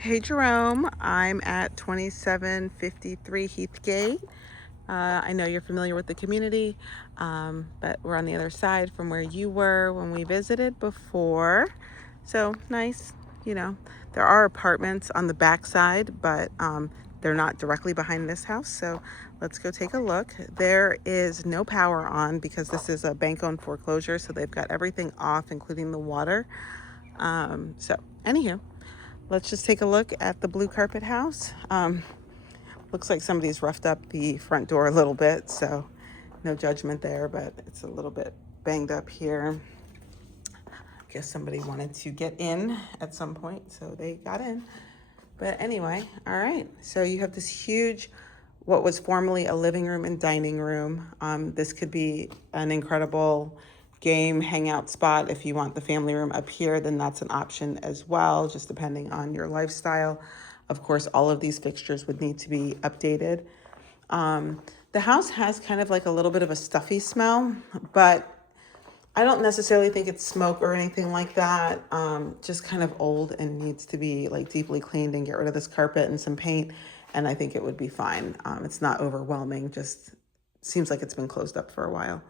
Hey Jerome, I'm at 2753 Heathgate. I know you're familiar with the community, but we're on the other side from where you were when we visited before. So nice, you know. There are apartments on the back side, but they're not directly behind this house. So let's go take a look. There is no power on because this is a bank-owned foreclosure, so they've got everything off, including the water. Anywho, let's just take a look at the blue carpet house. Looks like somebody's roughed up the front door a little bit, so no judgment there, but it's a little bit banged up here. I guess somebody wanted to get in at some point, so they got in. But anyway, all right. So you have this huge, what was formerly a living room and dining room. This could be an incredible game hangout spot. If you want the family room up here, then that's an option as well, just depending on your lifestyle. Of course, all of these fixtures would need to be updated. The house has kind of like a little bit of a stuffy smell, but I don't necessarily think it's smoke or anything like that. Just kind of old and needs to be like deeply cleaned and get rid of this carpet and some paint. And I think it would be fine. It's not overwhelming, just seems like it's been closed up for a while.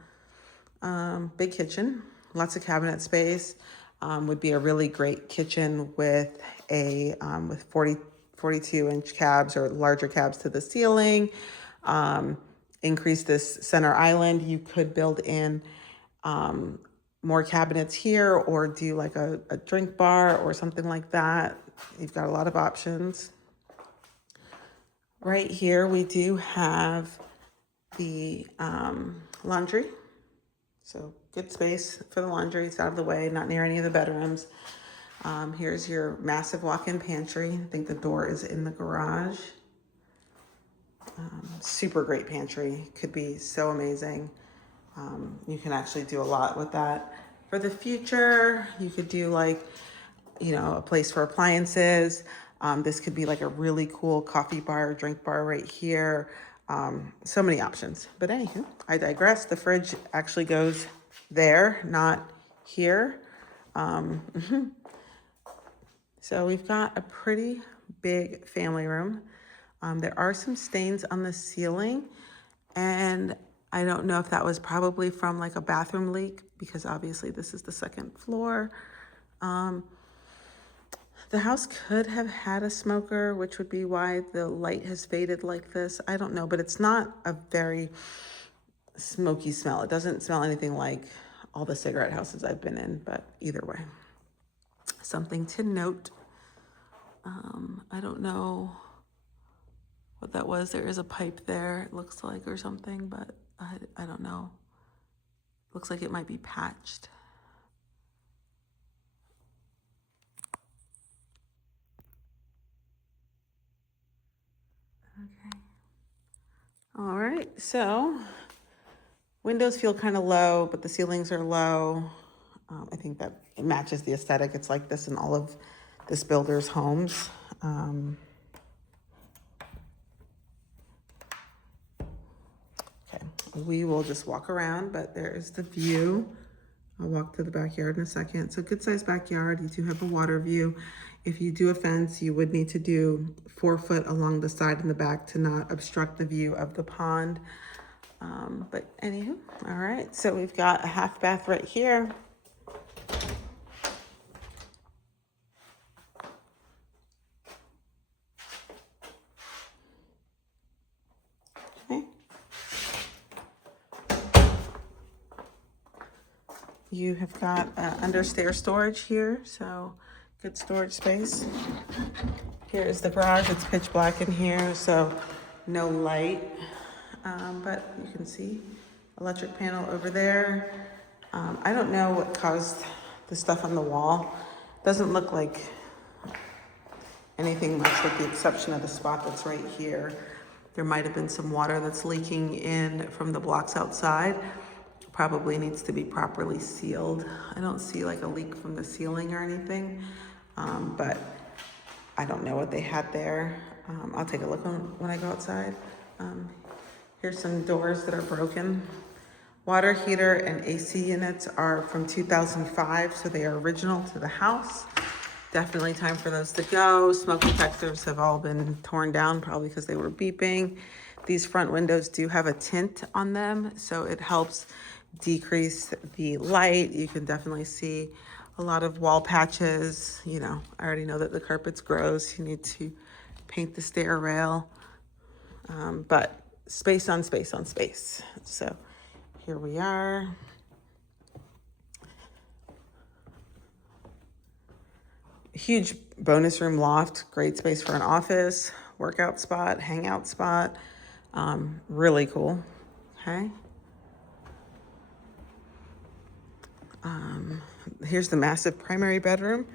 Big kitchen, lots of cabinet space. Would be a really great kitchen with with 42-inch cabs or larger cabs to the ceiling. Increase this center island. You could build in more cabinets here or do like a drink bar or something like that. You've got a lot of options. Right here, we do have the laundry. So good space for the laundry. It's out of the way, not near any of the bedrooms. Here's your massive walk-in pantry. I think the door is in the garage. Super great pantry. Could be so amazing. You can actually do a lot with that. For the future, you could do like, a place for appliances. This could be like a really cool coffee bar, drink bar right here. So many options. But anywho, I digress. The fridge actually goes there, not here. So we've got a pretty big family room. There are some stains on the ceiling, and I don't know if that was probably from like a bathroom leak because obviously this is the second floor. The house could have had a smoker, which would be why the light has faded like this. I don't know, but it's not a very smoky smell. It doesn't smell anything like all the cigarette houses I've been in, but either way. Something to note. I don't know what that was. There is a pipe there, it looks like, or something, but I don't know. Looks like it might be patched. Okay. All right, so windows feel kind of low, but the ceilings are low. I think that it matches the aesthetic. It's like this in all of this builder's homes. Okay, we will just walk around, but there's the view. I'll walk to the backyard in a second. So good sized backyard. You do have a water view. If you do a fence, you would need to do 4 foot along the side and the back to not obstruct the view of the pond. But anywho, all right. So we've got a half bath right here. Okay. You have got understair storage here, so good storage space. Here is the garage. It's pitch black in here, so no light, but you can see electric panel over there. I don't know what caused the stuff on the wall. Doesn't look like anything much with the exception of the spot that's right here. There might have been some water that's leaking in from the blocks outside. Probably needs to be properly sealed. I don't see like a leak from the ceiling or anything, but I don't know what they had there. I'll take a look when I go outside. Here's some doors that are broken. Water heater and AC units are from 2005, so they are original to the house. Definitely time for those to go. Smoke detectors have all been torn down, probably because they were beeping. These front windows do have a tint on them, so it helps decrease the light. You can definitely see a lot of wall patches. You know, I already know that the carpet's gross. You need to paint the stair rail, but space on space on space. So here we are. Huge bonus room loft, great space for an office, workout spot, hangout spot. Really cool. Okay. Here's the massive primary bedroom.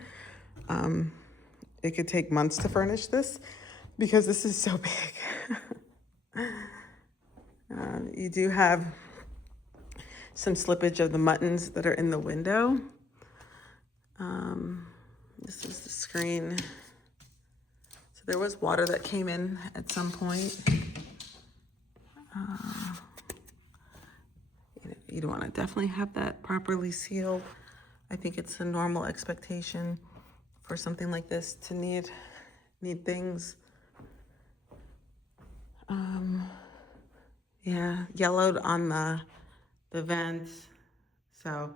It could take months to furnish this because this is so big. You do have some slippage of the muttons that are in the window. This is the screen. So there was water that came in at some point. You'd want to definitely have that properly sealed. I think it's a normal expectation for something like this to need things. Yeah, yellowed on the vents. So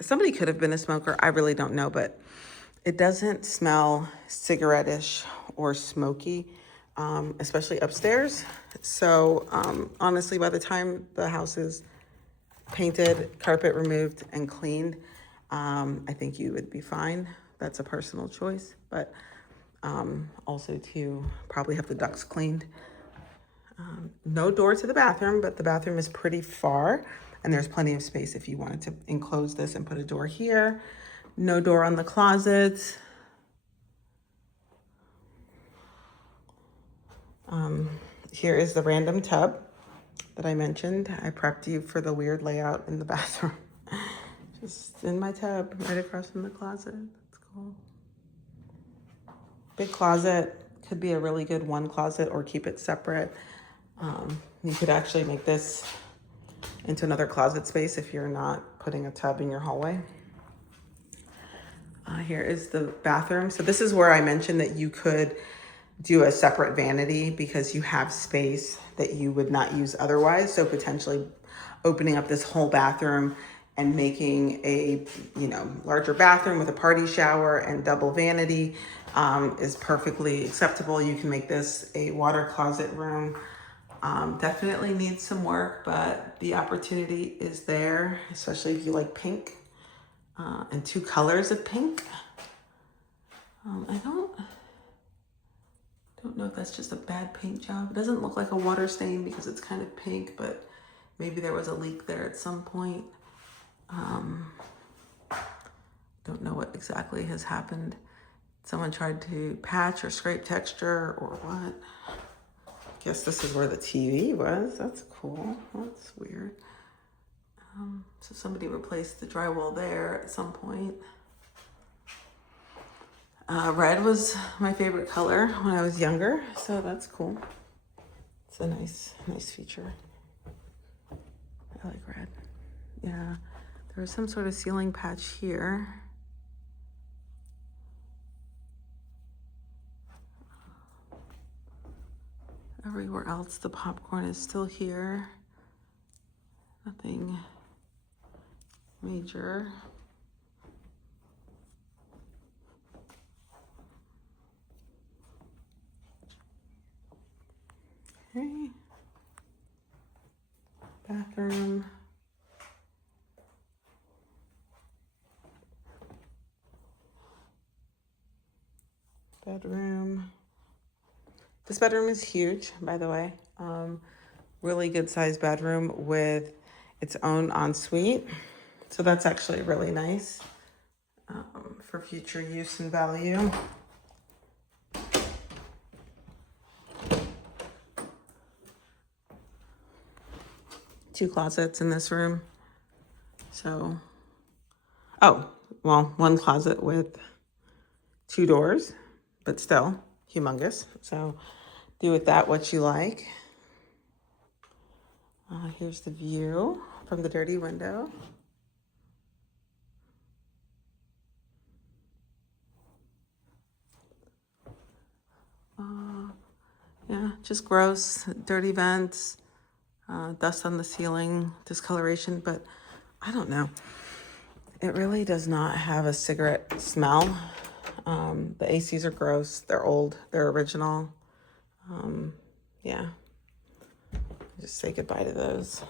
somebody could have been a smoker. I really don't know, but it doesn't smell cigarette-ish or smoky, especially upstairs. So honestly, by the time the house is painted, carpet removed, and cleaned, I think you would be fine. That's a personal choice, but also to probably have the ducts cleaned. No door to the bathroom, but the bathroom is pretty far, and there's plenty of space if you wanted to enclose this and put a door here. No door on the closet. Here is the random tub that I mentioned. I prepped you for the weird layout in the bathroom. Just in my tub, right across from the closet. That's cool. Big closet. Could be a really good one closet or keep it separate. You could actually make this into another closet space if you're not putting a tub in your hallway. Here is the bathroom. So this is where I mentioned that you could do a separate vanity because you have space that you would not use otherwise. So potentially opening up this whole bathroom and making a, larger bathroom with a party shower and double vanity is perfectly acceptable. You can make this a water closet room. Definitely needs some work, but the opportunity is there, especially if you like pink and two colors of pink. I don't know if that's just a bad paint job. It doesn't look like a water stain because it's kind of pink, but maybe there was a leak there at some point. Don't know what exactly has happened. Someone tried to patch or scrape texture or what. Guess this is where the TV was. That's cool. That's weird. So somebody replaced the drywall there at some point. Red was my favorite color when I was younger, so that's cool. It's a nice feature. I like red. Yeah, there was some sort of ceiling patch here. Everywhere else, the popcorn is still here. Nothing major. Okay. Bathroom. Bedroom. This bedroom is huge, by the way. Really good sized bedroom with its own ensuite. So that's actually really nice for future use and value. Two closets in this room. So, one closet with two doors, but still humongous. So do with that what you like. Here's the view from the dirty window. just gross, dirty vents, dust on the ceiling, discoloration, but I don't know. It really does not have a cigarette smell. The ACs are gross. They're old. They're original. Yeah. Just say goodbye to those.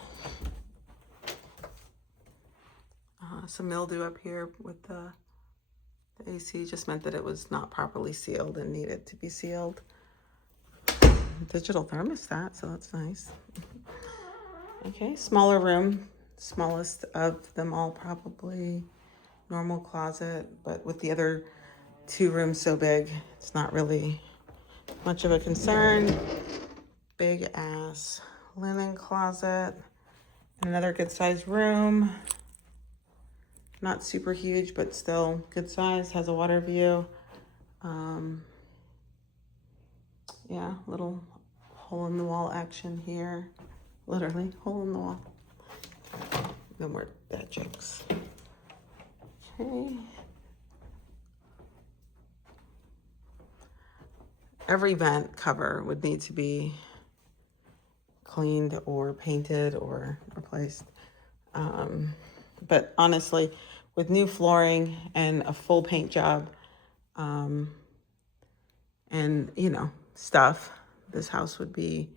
Some mildew up here with the AC just meant that it was not properly sealed and needed to be sealed. Digital thermostat, so that's nice. Okay, smaller room, smallest of them all probably. Normal closet, but with the other 2 rooms so big, it's not really much of a concern. Big ass linen closet. Another good sized room. Not super huge, but still good size. Has a water view. Yeah, little hole in the wall action here. Literally, hole in the wall. No more bad jokes. Okay. Every vent cover would need to be cleaned or painted or replaced. But honestly, with new flooring and a full paint job, and stuff, this house would be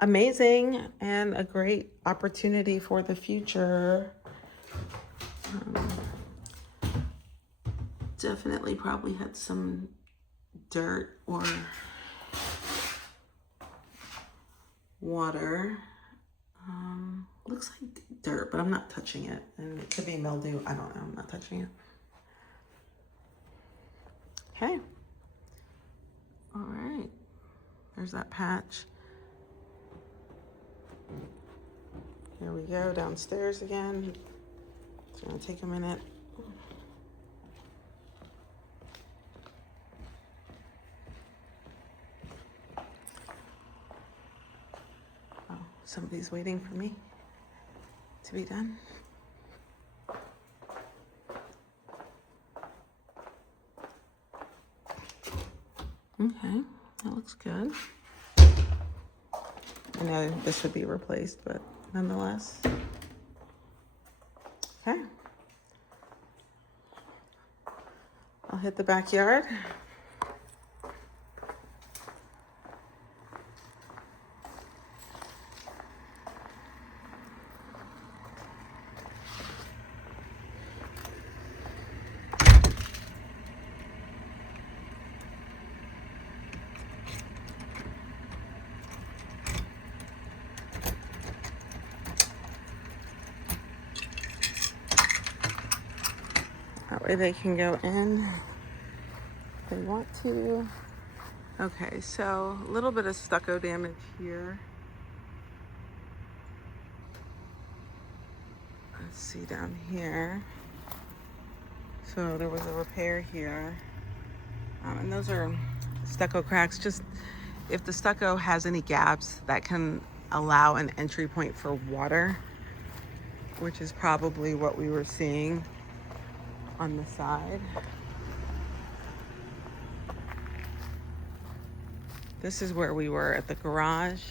amazing and a great opportunity for the future. Definitely probably had some dirt or water. Looks like dirt, but I'm not touching it. And it could be mildew. I don't know. I'm not touching it. Okay. All right. There's that patch. Here we go downstairs again. It's gonna take a minute. Oh, somebody's waiting for me to be done. Okay, that looks good. I know this would be replaced, but nonetheless. Okay. I'll hit the backyard. That way they can go in if they want to. Okay, so a little bit of stucco damage here. Let's see down here. So there was a repair here. And those are stucco cracks. Just if the stucco has any gaps, that can allow an entry point for water, which is probably what we were seeing on the side. This is where we were at the garage.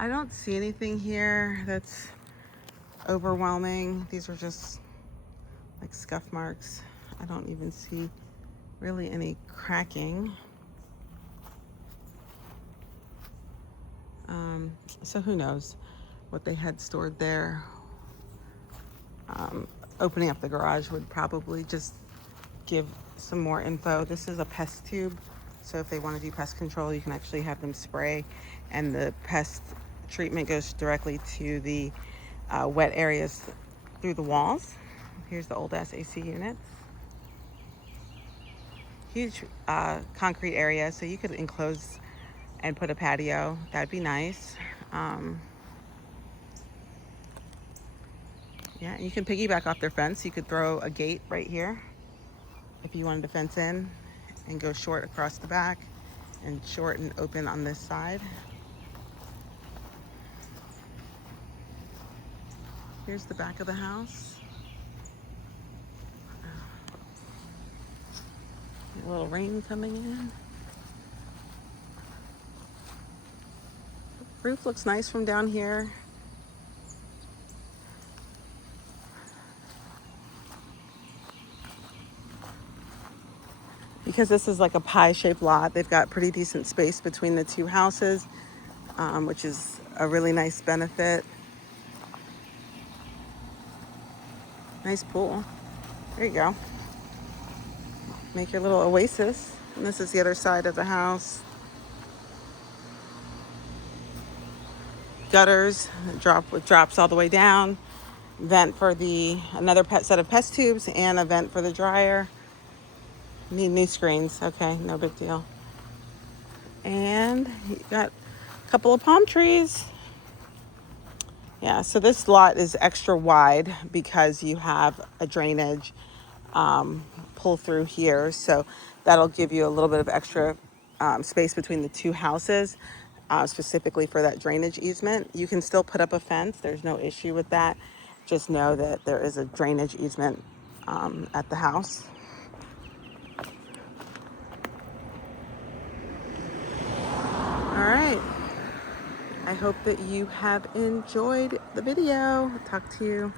I don't see anything here that's overwhelming. These are just like scuff marks. I don't even see really any cracking. So who knows what they had stored there. Opening up the garage would probably just give some more info. This is a pest tube, so if they want to do pest control, you can actually have them spray, and the pest treatment goes directly to the wet areas through the walls. Here's the old ass AC unit. Huge concrete area, so you could enclose and put a patio. That'd be nice. Yeah, you can piggyback off their fence. You could throw a gate right here if you wanted to fence in and go short across the back and short and open on this side. Here's the back of the house. A little rain coming in. Roof looks nice from down here. Because this is like a pie-shaped lot, they've got pretty decent space between the two houses, which is a really nice benefit. Nice pool. There you go. Make your little oasis. And this is the other side of the house. Gutters, drops all the way down. Vent for another set of pest tubes, and a vent for the dryer. Need new screens. Okay, no big deal. And you got a couple of palm trees. Yeah, so this lot is extra wide because you have a drainage pull through here. So that'll give you a little bit of extra space between the two houses, specifically for that drainage easement. You can still put up a fence. There's no issue with that. Just know that there is a drainage easement at the house. All right. I hope that you have enjoyed the video. Talk to you